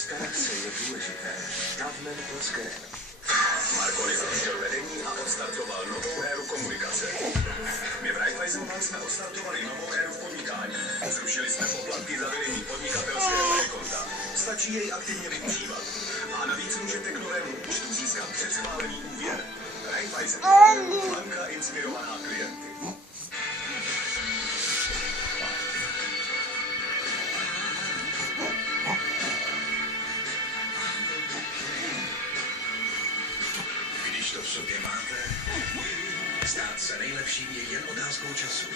Starat se je důležité. Tavmen Plské. Marconi založil vedení a odstartoval novou éru komunikace. My v Raiffeisenbank jsme odstartovali novou éru v podnikání. Zrušili jsme poplatky za vedení podnikatelského konta. Stačí jej aktivně využívat. A navíc můžete k novému účtu získat předschválený úvěr. Raiffeisenbank, banka inspirovaná klienty. Když to v sobě máte, stát se nejlepším je jen otázkou času.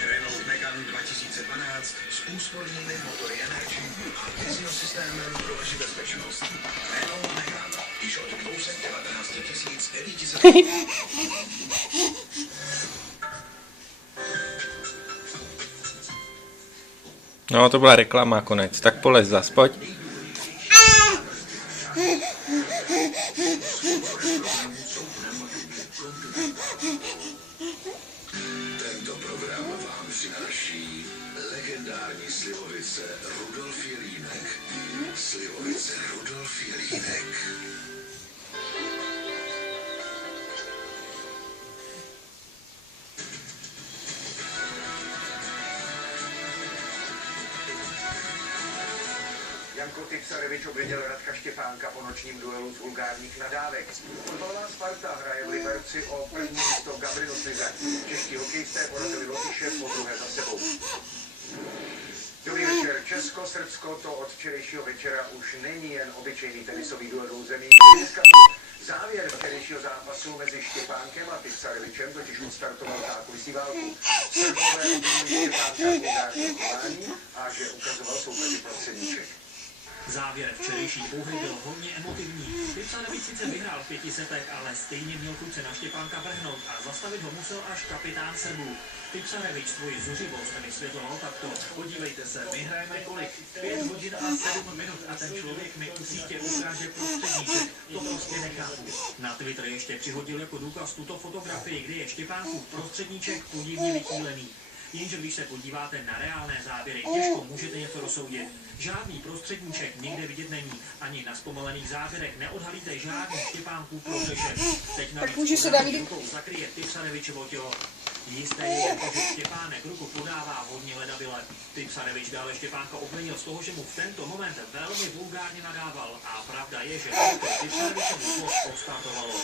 Renault Megane 2012 s úspornými motory Energy a Vizio systémem pro vaši bezpečnost. Renault Megane již od 219 900 No, to byla reklama, konec. Tak polez zas, pojď. Tento program vám přináší legendární slivovice Rudolf Jelínek. Slivovice Rudolf Jelínek. Janko Tipsarevič obvinil Radka Štěpánka po nočním duelu z vulgárních nadávek. Fotbalová Sparta hraje v Liberci o první místo v Gambrinus lize. Čeští hokejisté porazili Lotyše podruhé za sebou. Dobrý večer. Česko-Srbsko to od včerejšího večera už není jen obyčejný tenisový duel dvou zemí. Závěr včerejšího zápasu mezi Štěpánkem a Tipsarevičem totiž odstartoval zákulisí válku. Srbové obvinují Štěpánka vulgárního chování a že ukazoval soupeři prostředníček. Závěr včerejší pouhry byl hodně emotivní. Tipsarevič sice vyhrál v 5 setech, ale stejně měl chuť se na Štěpánka vrhnout a zastavit ho musel až kapitán Srbů. Tipsarevič svoji zuřivost vysvětloval takto. Podívejte se, my hrajeme kolik? 5 hodin a 7 minut a ten člověk mi u sítě ukáže prostředníček. To prostě nechápu. Na Twitter ještě přihodil jako důkaz tuto fotografii, kdy je Štěpánkův prostředníček podivně vychýlený. Jenže když se podíváte na reálné záběry, těžko můžete něco rozsoudit. Žádný prostředníček nikde vidět není. Ani na zpomalených záběrech neodhalíte žádný Štěpánkův prohřešek. Teď navíc rukou zakryje Tipsarevičovo tělo. Jisté je jako, že Štěpánek ruku podává hodně ledabile. Tipsarevič dále Štěpánka obvinil z toho, že mu v tento moment velmi vulgárně nadával. A pravda je, že Tipsarevičovu slož odstartovalo.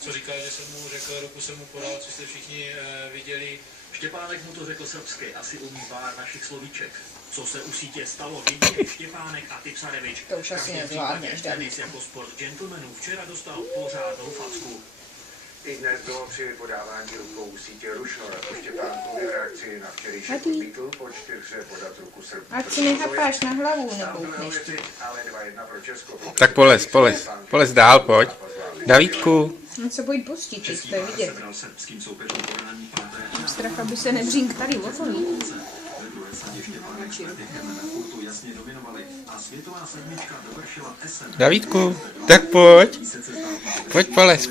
Co říkal, že jsem mu řekl, ruku jsem mu podal, co jste všichni viděli. Štěpánek mu to řekl srbsky, asi umí pár našich slovíček. Co se u sítě stalo, viděli Štěpánek a Tipsarevič. To už asi nezvládneš, tenis jako sport gentlemanů včera dostal pořádnou facku. I dnes bylo při podávání rukou u sítě rušno. Radko Štěpánkovi v reakci na včerejší odmítl po 4 podat ruku Srbů. Ať si nechápáš na hlavu, nekoukneš. Ale 2-1 pro Česko. Tak polez dál, pojď. Davídku. On se bojí pustit, to je vidět. Strach, aby se nebřink tady okolí. Davídku, tak pojď. Pojď polez.